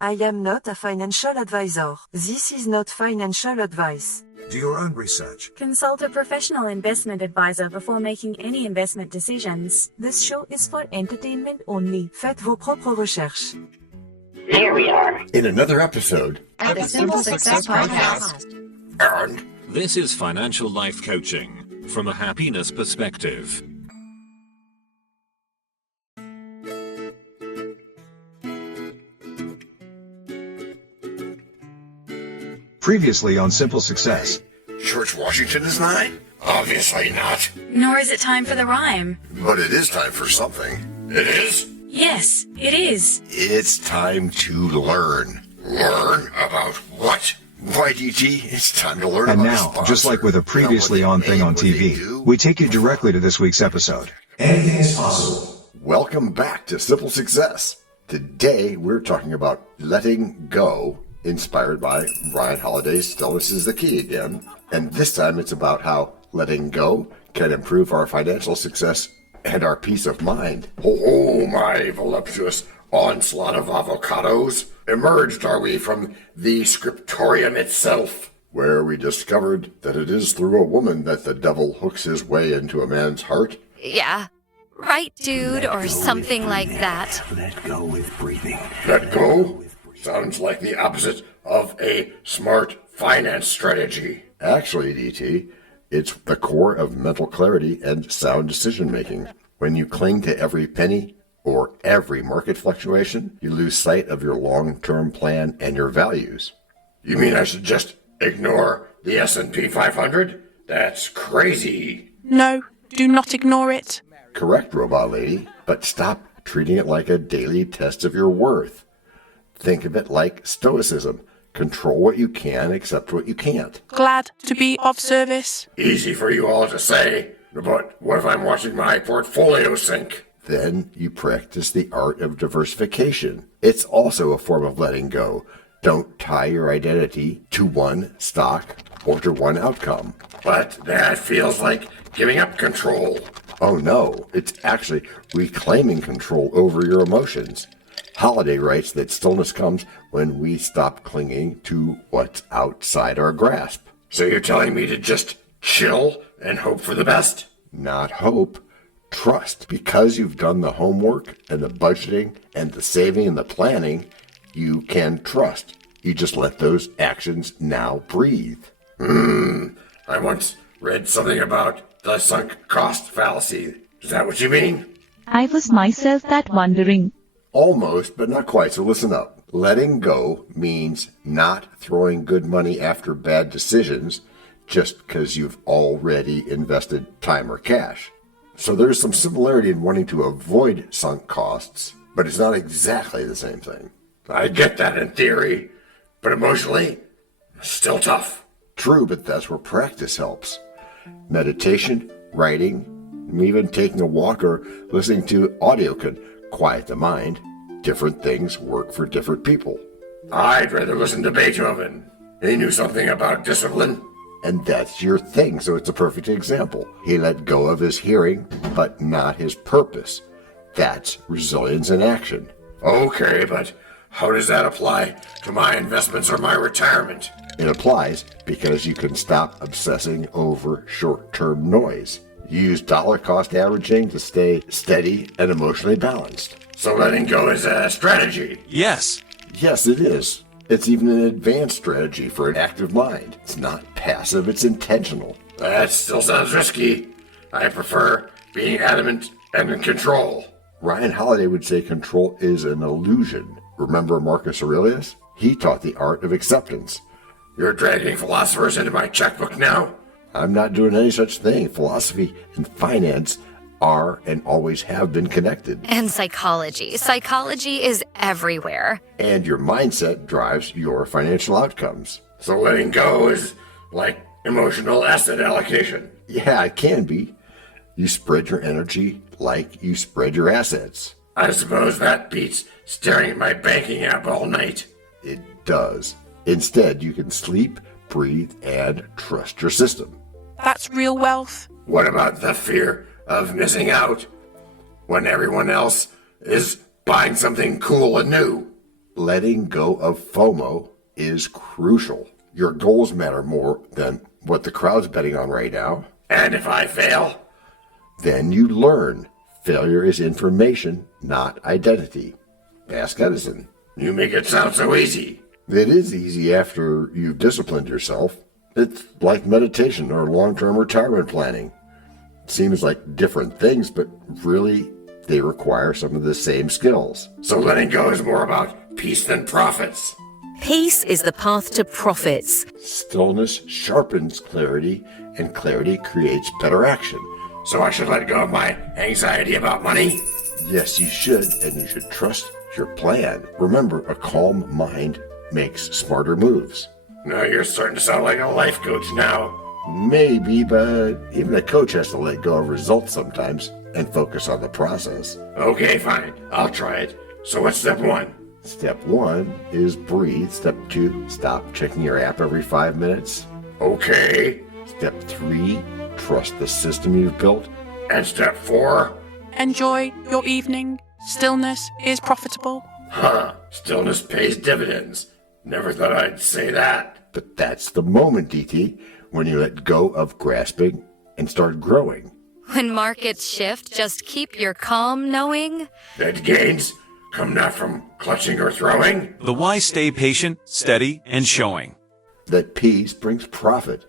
I am not a financial advisor. This is not financial advice. Do your own research. Consult a professional investment advisor before making any investment decisions. This show is for entertainment only. Faites vos propres recherches. Here we are in another episode of the Simple Success Podcast. And this is financial life coaching from a happiness perspective. Previously on Simple Success. George Washington is not? Obviously not. Nor is it time for the rhyme. But it is time for something. It is? Yes, it is. It's time to learn. Learn about what? Why, DT, it's time to learn and about now, sponsor. Just like with a previously on thing on TV, we take you directly to this week's episode. Anything is possible. Welcome back to Simple Success. Today, we're talking about letting go, inspired by Ryan Holiday's Stillness Is The Key again. And this time it's about how letting go can improve our financial success and our peace of mind. Oh, my voluptuous onslaught of avocados. Emerged are we from the scriptorium itself, where we discovered that it is through a woman that the devil hooks his way into a man's heart. Yeah. Right, dude, or something like that. Let go with breathing. Let go? Sounds like the opposite of a smart finance strategy. Actually, DT, it's the core of mental clarity and sound decision-making. When you cling to every penny or every market fluctuation, you lose sight of your long-term plan and your values. You mean I should just ignore the S&P 500? That's crazy. No, do not ignore it. Correct, robot lady, but stop treating it like a daily test of your worth. Think of it like stoicism. Control what you can, accept what you can't. Glad to be of service. Easy for you all to say, but what if I'm watching my portfolio sink? Then you practice the art of diversification. It's also a form of letting go. Don't tie your identity to one stock or to one outcome. But that feels like giving up control. Oh no, it's actually reclaiming control over your emotions. Holiday writes that stillness comes when we stop clinging to what's outside our grasp. So you're telling me to just chill and hope for the best? Not hope. Trust. Because you've done the homework and the budgeting and the saving and the planning, you can trust. You just let those actions now breathe. I once read something about the sunk cost fallacy. Is that what you mean? I was myself that wondering. Almost, but not quite, so listen up. Letting go means not throwing good money after bad decisions just because you've already invested time or cash. So there's some similarity in wanting to avoid sunk costs, but it's not exactly the same thing. I get that in theory, but emotionally, still tough. True, but that's where practice helps. Meditation, writing, even taking a walk or listening to audio can quiet the mind. Different things work for different people. I'd rather listen to Beethoven. He knew something about discipline. And that's your thing, so it's a perfect example. He let go of his hearing, but not his purpose. That's resilience in action. Okay, but how does that apply to my investments or my retirement? It applies because you can stop obsessing over short-term noise. Use dollar cost averaging to stay steady and emotionally balanced. So letting go is a strategy. Yes. Yes, it is. It's even an advanced strategy for an active mind. It's not passive, it's intentional. That still sounds risky. I prefer being adamant and in control. Ryan Holiday would say control is an illusion. Remember Marcus Aurelius? He taught the art of acceptance. You're dragging philosophers into my checkbook now? I'm not doing any such thing. Philosophy and finance are and always have been connected. And psychology. Psychology is everywhere. And your mindset drives your financial outcomes. So letting go is like emotional asset allocation. Yeah, it can be. You spread your energy like you spread your assets. I suppose that beats staring at my banking app all night. It does. Instead, you can sleep, breathe, and trust your system. That's real wealth. What about the fear of missing out when everyone else is buying something cool and new? letting go of FOMO is crucial. Your goals matter more than what the crowd's betting on right now. And if I fail? Then you learn. Failure is information, not identity. Ask Edison. You make it sound so easy. It is easy after you've disciplined yourself. It's like meditation or long-term retirement planning. It seems like different things, but really they require some of the same skills. So letting go is more about peace than profits. Peace is the path to profits. Stillness sharpens clarity, and clarity creates better action. So I should let go of my anxiety about money? Yes, you should, and you should trust your plan. Remember, a calm mind makes smarter moves. Now you're starting to sound like a life coach now. Maybe, but even a coach has to let go of results sometimes and focus on the process. Okay, fine. I'll try it. So what's step 1? Step 1 is breathe. Step 2, stop checking your app every 5 minutes. Okay. Step 3, trust the system you've built. And step 4? Enjoy your evening. Stillness is profitable. Huh. Stillness pays dividends. Never thought I'd say that. But that's the moment, DT, when you let go of grasping and start growing. When markets shift, just keep your calm knowing. That gains come not from clutching or throwing. The why stay patient, steady, and showing. That peace brings profit,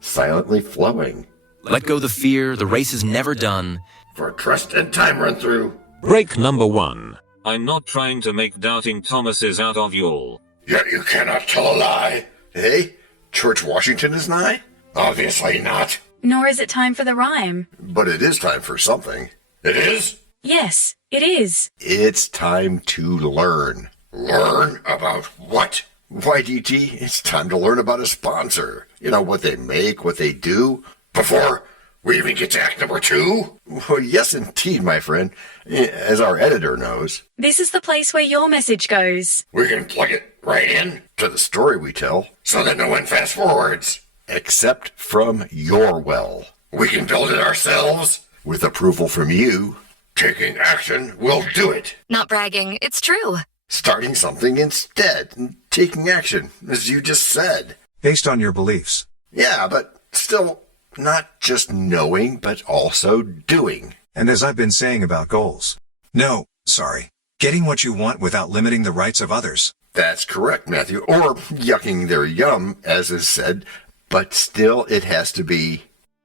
silently flowing. Let go the fear, the race is never done. For trust and time run through. Break number 1. I'm not trying to make doubting Thomases out of y'all. Yet you cannot tell a lie. Hey, George Washington is nigh? Obviously not. Nor is it time for the rhyme. But it is time for something. It is? Yes, it is. It's time to learn. Learn about what? Why, DT, it's time to learn about a sponsor. You know, what they make, what they do. Before we even get to act number 2? Well, yes, indeed, my friend. As our editor knows. This is the place where your message goes. We can plug it right in to the story we tell, so that no one fast forwards. Except from your well. We can build it ourselves. With approval from you. Taking action will do it. Not bragging, it's true. Starting something instead. And taking action, as you just said. Based on your beliefs. Yeah, but still not just knowing, but also doing. And as I've been saying about goals. No, sorry. Getting what you want without limiting the rights of others. That's correct, Matthew. Or yucking their yum, as is said. But still, it has to be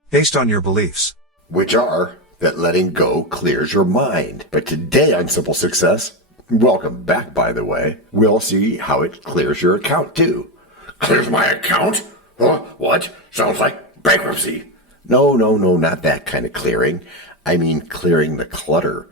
based on your beliefs, which are that letting go clears your mind. But today on Simple Success, welcome back, by the way, we'll see how it clears your account, too. Clears my account? Huh? What? Sounds like bankruptcy. No, not that kind of clearing. I mean clearing the clutter,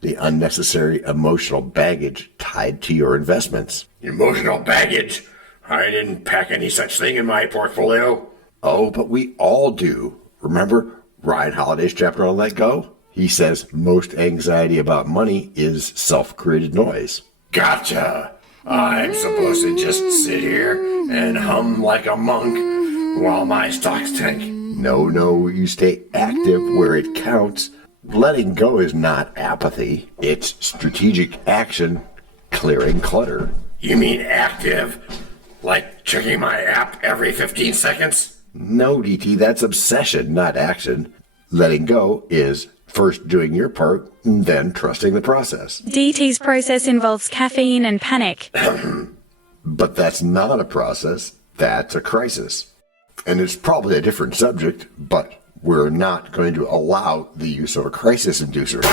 the unnecessary emotional baggage tied to your investments. Emotional baggage? I didn't pack any such thing in my portfolio. Oh, but we all do. Remember Ryan Holiday's chapter on Let Go? He says most anxiety about money is self-created noise. Gotcha. I'm supposed to just sit here and hum like a monk while my stocks tank. No, you stay active where it counts. Letting go is not apathy. It's strategic action, clearing clutter. You mean active? Like checking my app every 15 seconds? No, DT, that's obsession, not action. Letting go is first doing your part, and then trusting the process. DT's process involves caffeine and panic. But that's not a process, that's a crisis. And it's probably a different subject, but we're not going to allow the use of a crisis inducer.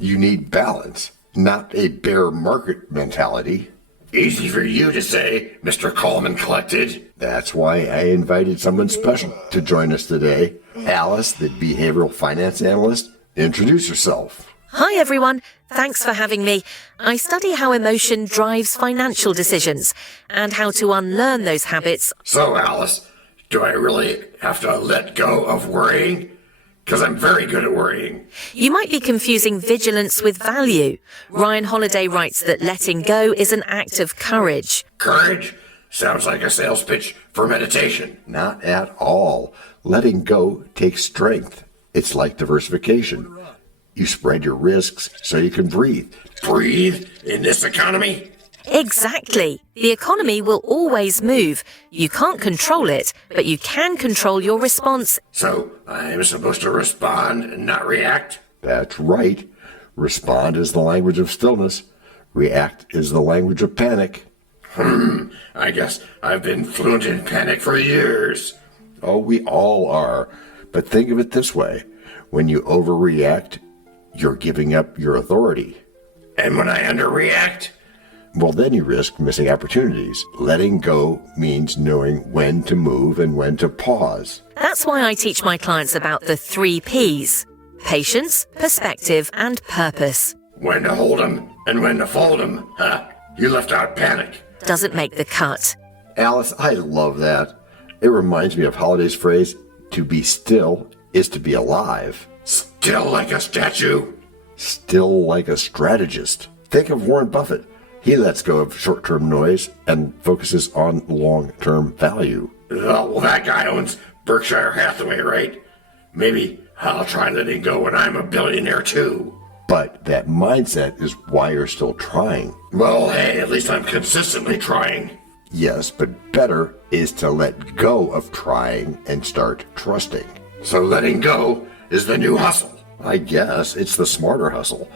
You need balance, not a bear market mentality. Easy for you to say, Mr. Calm and Collected. That's why I invited someone special to join us today. Alice, the behavioral finance analyst. Introduce yourself. Hi everyone, thanks for having me. I study how emotion drives financial decisions and how to unlearn those habits. So Alice, do I really have to let go of worrying? Because I'm very good at worrying. You might be confusing vigilance with value. Ryan Holiday writes that letting go is an act of courage. Courage? Sounds like a sales pitch for meditation. Not at all. Letting go takes strength. It's like diversification. You spread your risks so you can breathe. Breathe in this economy? Exactly. The economy will always move. You can't control it, but you can control your response. So, I'm supposed to respond and not react? That's right. Respond is the language of stillness. React is the language of panic. I guess I've been fluent in panic for years. Oh, we all are. But think of it this way. When you overreact, you're giving up your authority. And when I underreact? Well, then you risk missing opportunities. Letting go means knowing when to move and when to pause. That's why I teach my clients about the 3 Ps. Patience, perspective, and purpose. When to hold 'em and when to fold 'em. You left out panic. Doesn't make the cut. Alice, I love that. It reminds me of Holiday's phrase, to be still is to be alive. Still like a statue. Still like a strategist. Think of Warren Buffett. He lets go of short-term noise and focuses on long-term value. Well, that guy owns Berkshire Hathaway, right? Maybe I'll try letting go when I'm a billionaire too. But that mindset is why you're still trying. Well, hey, at least I'm consistently trying. Yes, but better is to let go of trying and start trusting. So letting go is the new hustle. I guess it's the smarter hustle.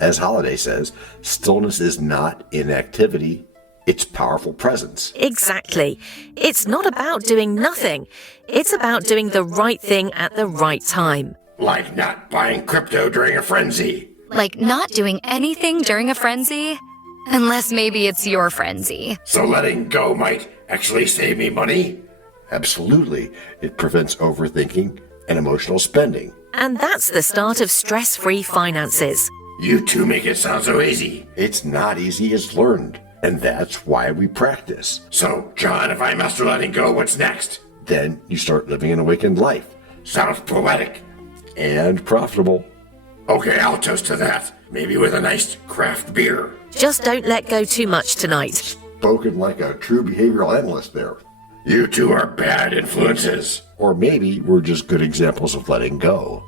As Holiday says, stillness is not inactivity, it's powerful presence. Exactly. It's not about doing nothing. It's about doing the right thing at the right time. Like not buying crypto during a frenzy. Like not doing anything during a frenzy? Unless maybe it's your frenzy. So letting go might actually save me money? Absolutely. It prevents overthinking and emotional spending. And that's the start of stress-free finances. You two make it sound so easy. It's not easy, it's learned. And that's why we practice. So, John, if I master letting go, what's next? Then you start living an awakened life. Sounds poetic. And profitable. Okay, I'll toast to that. Maybe with a nice craft beer. Just don't let go too much tonight. Spoken like a true behavioral analyst there. You two are bad influences. Or maybe we're just good examples of letting go.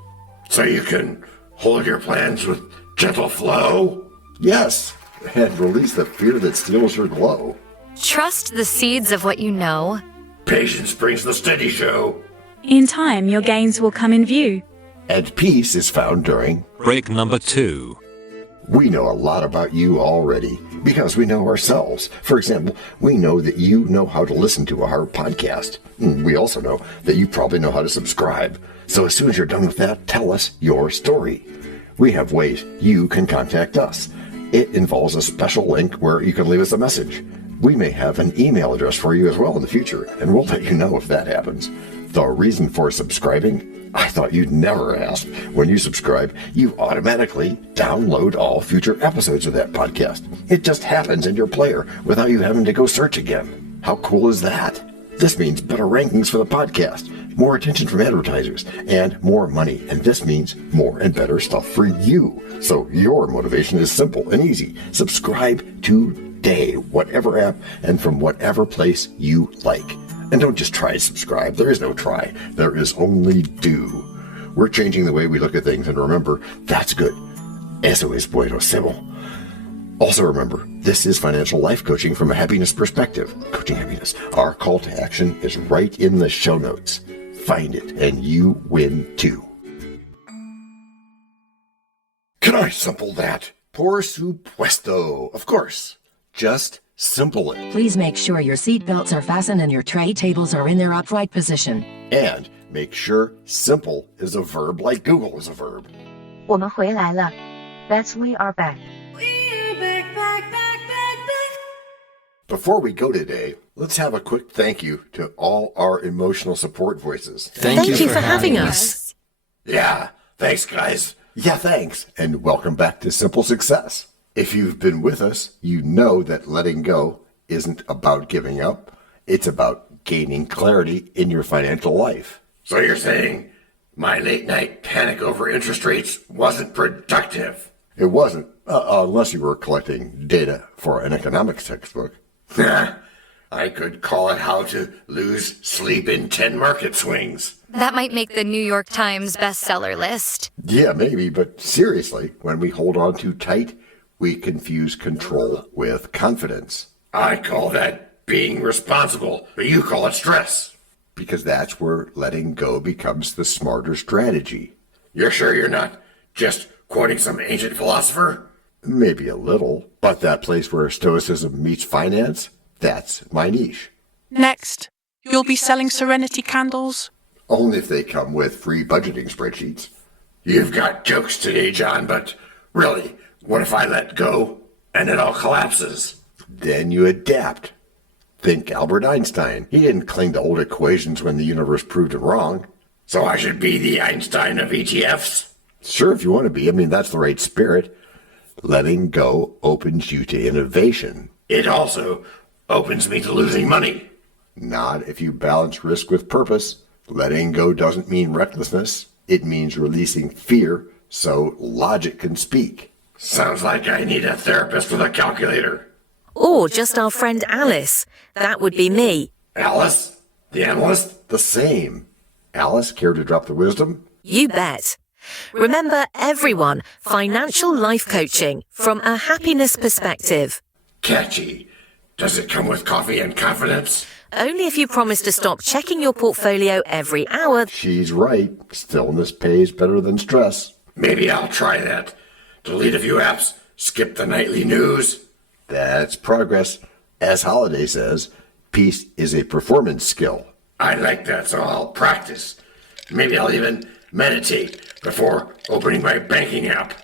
So you can hold your plans with gentle flow? Yes, and release the fear that steals your glow. Trust the seeds of what you know. Patience brings the steady show. In time, your gains will come in view. And peace is found during break number 2. We know a lot about you already because we know ourselves. For example, we know that you know how to listen to our podcast. We also know that you probably know how to subscribe. So as soon as you're done with that, tell us your story. We have ways you can contact us. It involves a special link where you can leave us a message. We may have an email address for you as well in the future, and we'll let you know if that happens. The reason for subscribing? I thought you'd never ask. When you subscribe, you automatically download all future episodes of that podcast. It just happens in your player without you having to go search again. How cool is that? This means better rankings for the podcast, more attention from advertisers, and more money. And this means more and better stuff for you. So your motivation is simple and easy. Subscribe today, whatever app and from whatever place you like. And don't just try to subscribe. There is no try. There is only do. We're changing the way we look at things, and remember, that's good. Eso es buenísimo. Also remember, this is financial life coaching from a happiness perspective. Coaching happiness. Our call to action is right in the show notes. Find it, and you win too. Can I simple that? Por supuesto. Of course. Just simple it. Please make sure your seat belts are fastened and your tray tables are in their upright position. And make sure simple is a verb like Google is a verb. 我们回来了. That's we are back. Before we go today, let's have a quick thank you to all our emotional support voices. Thank you for having us. Yeah, thanks, guys. Yeah, thanks. And welcome back to Simple Success. If you've been with us, you know that letting go isn't about giving up. It's about gaining clarity in your financial life. So you're saying my late-night panic over interest rates wasn't productive? It wasn't, unless you were collecting data for an economics textbook. I could call it How to Lose Sleep in 10 Market Swings. That might make the New York Times bestseller list. Yeah, maybe, but seriously, when we hold on too tight, we confuse control with confidence. I call that being responsible, but you call it stress. Because that's where letting go becomes the smarter strategy. You're sure you're not just quoting some ancient philosopher? Maybe a little, but that place where stoicism meets finance, that's my niche. Next, you'll be selling serenity candles. Only if they come with free budgeting spreadsheets. You've got jokes today, John, but really, what if I let go and it all collapses? Then you adapt. Think Albert Einstein. He didn't cling to old equations when the universe proved him wrong. So I should be the Einstein of ETFs? Sure, if you want to be. I mean, that's the right spirit. Letting go opens you to innovation. It also opens me to losing money. Not if you balance risk with purpose. Letting go doesn't mean recklessness. It means releasing fear so logic can speak. Sounds like I need a therapist with a calculator. Or just our friend Alice. That would be me. Alice? The analyst? The same. Alice, care to drop the wisdom? You bet. Remember, everyone, financial life coaching from a happiness perspective. Catchy. Does it come with coffee and confidence? Only if you promise to stop checking your portfolio every hour. She's right. Stillness pays better than stress. Maybe I'll try that. Delete a few apps, skip the nightly news. That's progress. As Holiday says, peace is a performance skill. I like that, so I'll practice. Maybe I'll even meditate before opening my banking app.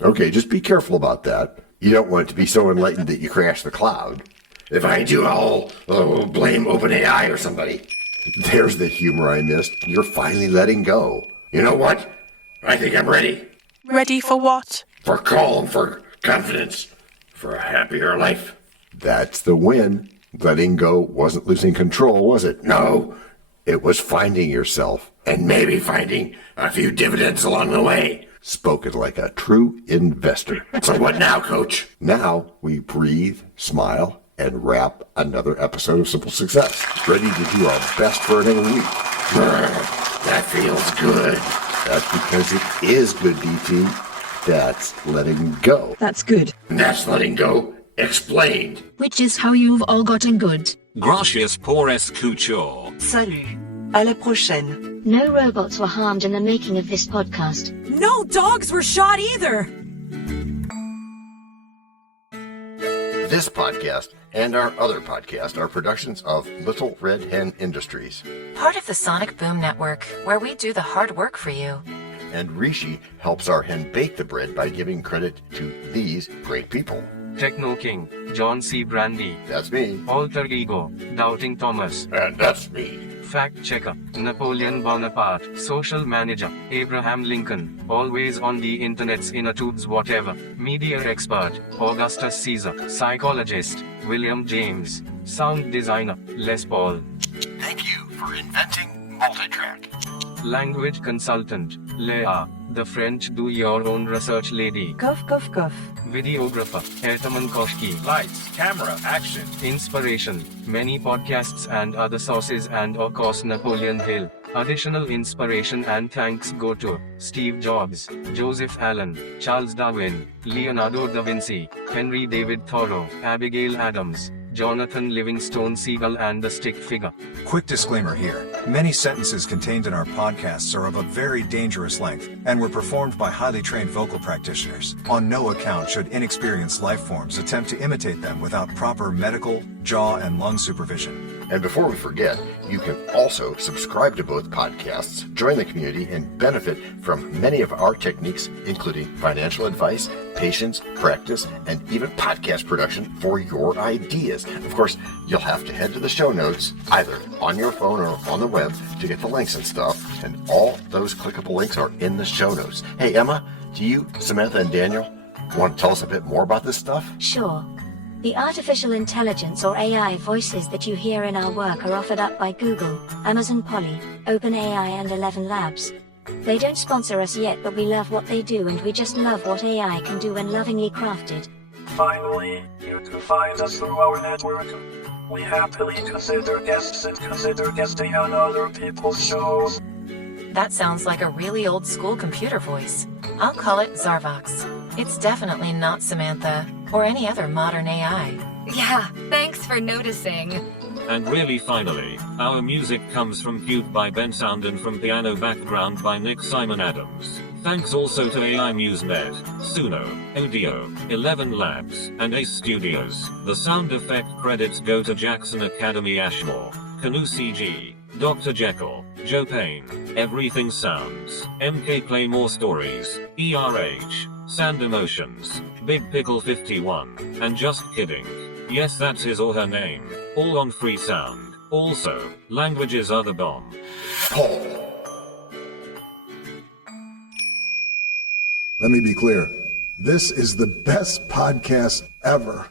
Okay, just be careful about that. You don't want it to be so enlightened that you crash the cloud. If I do, I'll blame OpenAI or somebody. There's the humor I missed. You're finally letting go. You know what? I think I'm ready. Ready for what? For calm, for confidence, for a happier life. That's the win. Letting go wasn't losing control, was it? No. It was finding yourself. And maybe finding a few dividends along the way. Spoken like a true investor. So what now, Coach? Now we breathe, smile, and wrap another episode of Simple Success. Ready to do our best for another week. That feels good. That's because it is good, DT. That's letting go. That's good. And that's letting go explained. Which is how you've all gotten good. Gracias por escuchar. Salut. À la prochaine. No robots were harmed in the making of this podcast. No dogs were shot either. This podcast and our other podcast are productions of Little Red Hen Industries. Part of the Sonic Boom Network, where we do the hard work for you. And Rishi helps our hen bake the bread by giving credit to these great people. Techno King, John Brandy. That's me. Alter Ego, Doubting Thomas. And that's me. Fact Checker, Napoleon Bonaparte. Social Manager, Abraham Lincoln. Always on the internet's inner tubes whatever. Media Expert, Augustus Caesar. Psychologist, William James. Sound Designer, Les Paul. Thank you for inventing multitrack. Language Consultant, Leah. The French do-your-own research lady. Cough, cough, cough. Videographer, Ertaman Koshki. Lights, camera, action. Inspiration, many podcasts and other sources and of course Napoleon Hill. Additional inspiration and thanks go to Steve Jobs, Joseph Allen, Charles Darwin, Leonardo da Vinci, Henry David Thoreau, Abigail Adams, Jonathan Livingston, Seagull and the Stick Figure. Quick disclaimer here. Many sentences contained in our podcasts are of a very dangerous length and were performed by highly trained vocal practitioners. On no account should inexperienced life forms attempt to imitate them without proper medical, jaw, and lung supervision. And before we forget, you can also subscribe to both podcasts, join the community, and benefit from many of our techniques, including financial advice, patience, practice, and even podcast production for your ideas. Of course, you'll have to head to the show notes, either on your phone or on the web, to get the links and stuff, and all those clickable links are in the show notes. Hey, Emma, do you, Samantha, and Daniel want to tell us a bit more about this stuff? Sure. The artificial intelligence or AI voices that you hear in our work are offered up by Google, Amazon Polly, OpenAI and ElevenLabs. They don't sponsor us yet, but we love what they do and we just love what AI can do when lovingly crafted. Finally, you can find us through our network. We happily consider guests and consider guesting on other people's shows. That sounds like a really old school computer voice. I'll call it Zarvox. It's definitely not Samantha, or any other modern AI. Yeah, thanks for noticing. And really finally, our music comes from Cube by Ben Sound and from Piano Background by Nick Simon Adams. Thanks also to AI MuseNet, Suno, Audio, ElevenLabs, and Ace Studios. The sound effect credits go to Jackson Academy Ashmore, Canoe CG, Dr. Jekyll, Joe Payne, Everything Sounds, MK Play More Stories, ERH, Sand Emotions, Big Pickle 51, and Just Kidding. Yes, that's his or her name. All on free sound. Also, languages are the bomb. Let me be clear. This is the best podcast ever.